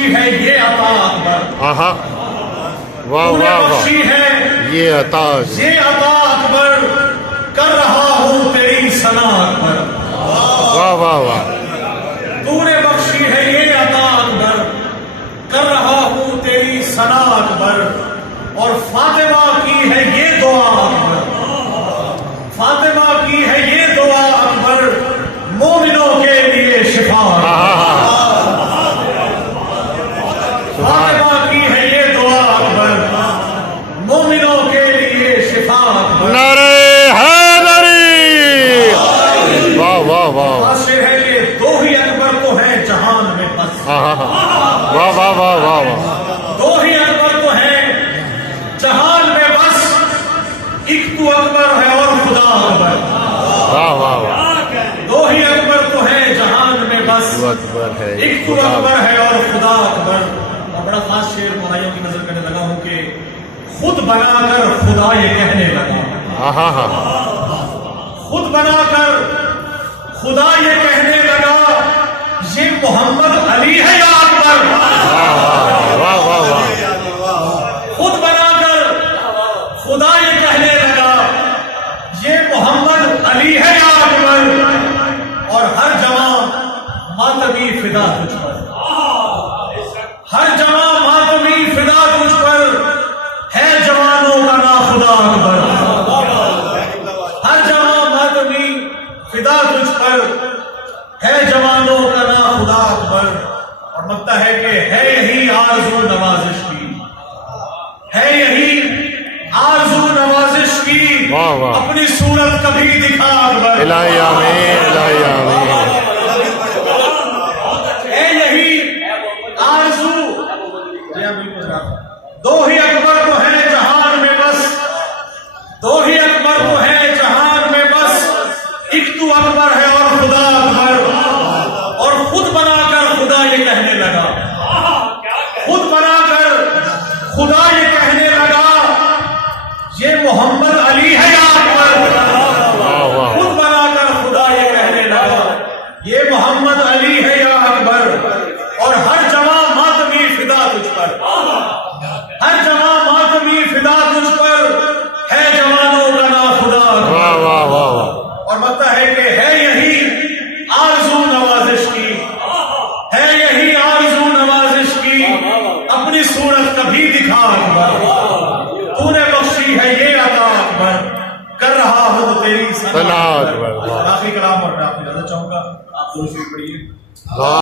बख्शी है ये अता अकबर। आहा, वाह तूने वाह वाह, बख्शी है ये अता ये अता अकबर, कर रहा हूँ तेरी सना अकबर। वाह वाह वाह, तूने बख्शी है ये अता अकबर, कर रहा हूँ तेरी सना अकबर। और फातिमा की है ये दुआ अकबर, फातिमा की है ये दुआ अकबर, मोमिनों के लिए शिफा। फातिमा की है ये दुआ अकबर, मोमिनों के लिए शिफा अकबर। नारे हैदरी, वाह वाह वाह, हासिल है कि दो ही अकबर तो है जहान में बस। वाह वाह वाह वाह वाह, दो ही अकबर तो है जहान में बस, एक तू अकबर है और खुदा अकबर। वाह वाह वाह, दो ही अकबर तो है जहान में बस, तू अकबर है, एक तू अकबर है और खुदा अकबर। और बड़ा खास शेर मौलाइयों की नजर करने लगा हूं कि खुद बनाकर खुदा ये कहने लगा। आहा हा, खुद बनाकर खुदा ये कहने लगा, ये मोहम्मद अली है या अकबर। वाह वाह वाह, खुद बनाकर खुदा ये कहने लगा, ये मोहम्मद अली है या अकबर। और हर जवान मातमी फिदा तुझ पर, हर जवान मातमी फिदा तुझ पर, है जवानों का ना खुदा अकबर। हर जवान मातमी फिदा तुझ पर, है जवानों का ना खुदा अकबर। और लगता है कि है यही आरज़ू नवाजिश की, है यही आरज़ू नवाजिश की, वाह वाह, अपनी सूरत कभी दिखा अकबर। इलाही आमीन, इलाही आमीन, है यही आरज़ू। दो ही अकबर तो है जहान में बस, दो ही अकबर तो है जहान में बस, एक तू अकबर है और खुदा अकबर। और खुद बनाकर खुदा ये कहने लगा, खुद बनाकर खुदा ये कहने लगा, ये मोहम्मद अली है या अकबर। वाह वाह, खुद बनाकर खुदा ये कहने लगा, ये मोहम्मद अली है या अकबर। और हर जवां मातमी फिदा तुझ पर, हर जवां मातमी फिदा तुझ पर, है जवानों का ना खुदा अकबर। वाह वाह वाह वाह, और लगता है कि है यही आरज़ू नवाजिश की, है यही आरज़ू नवाजिश की, अपनी सूरत कभी दिखा अकबर। तूने बख्शी है ये अता अकबर, कर रहा हूँ तेरी सना सना अकबर। अकबर। आखिरी कलाम और मैं आपको इजाजत चाहूंगा, आप दोनों से पढ़िए।